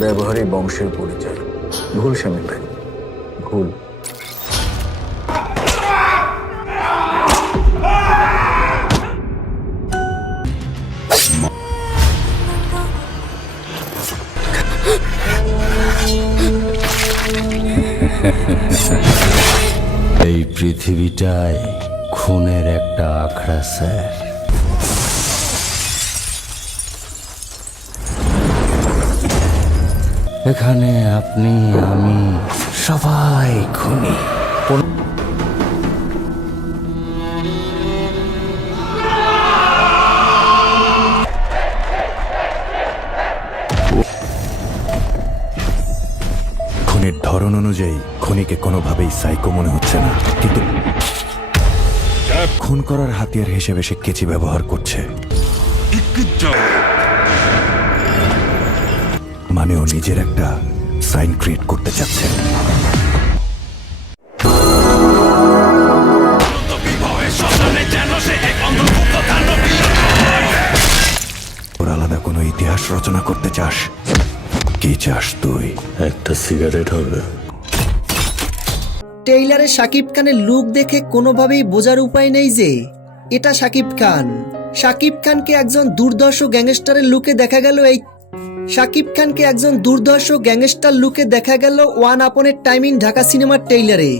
ব্যবহারই বংশের পরিচয়। ভুল স্বামী ভাই ভুল। এই পৃথিবীটায় খুনের একটা আখড়া স্যার। এখানে আপনি আমি সবাই খুনি। খুনের ধরন অনুযায়ী খুনিকে কোনোভাবেই সাইকো মনে হচ্ছে না। কিন্তু খুন করার হাতিয়ার হিসেবে সে কেচি ব্যবহার করছে। মানে ও নিজের একটা সাইন ক্রিয়েট করতে চাচ্ছে। ওর আলাদা কোনো ইতিহাস রচনা করতে চাস? কি চাস তুই? একটা সিগারেট হবে। টেইলারে শাকিব খানের লুক দেখে কোনোভাবেই বোঝার উপায় নেই যে এটা শাকিব খান। শাকিব খানকে একজন দুর্ধর্ষ গ্যাংস্টারের লুকে দেখা গেল এই শাকিব খানকে একজন দুর্ধর্ষ গ্যাংস্টার লুকে দেখা গেল ওয়ান আপনের টাইমিং ঢাকা সিনেমার টেইলারে